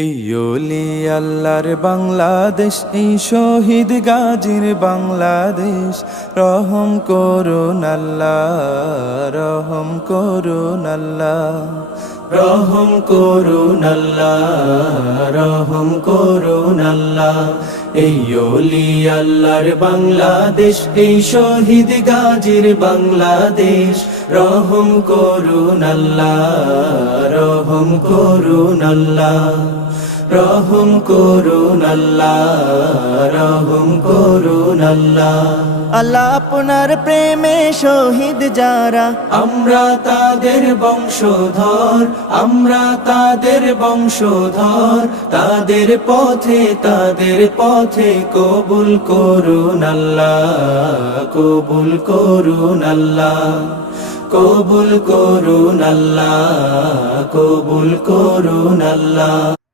এই ওলি আল্লাহর বাংলাদেশ, এই শহীদ গাজীর বাংলাদেশ। রহম করুন আল্লাহ, রহম করুন আল্লাহ, রহম করুন আল্লাহ, রহম করুন আল্লাহ। এই ওলি আল্লাহর বাংলাদেশ, এই শহীদ গাজীর বাংলাদেশ। রহম করুন আল্লাহ, রহম করুন আল্লাহ, রহম করুন আল্লাহ, রহম করুন আল্লাহ। আল্লাহ আপনার প্রেমে শহীদ যারা, আমরা তাদের বংশধর, আমরা তাদের বংশধর। তাদের পথে কবুল করুন আল্লাহ, কবুল করুন আল্লাহ, কবুল করুন আল্লাহ, কবুল করুন আল্লাহ।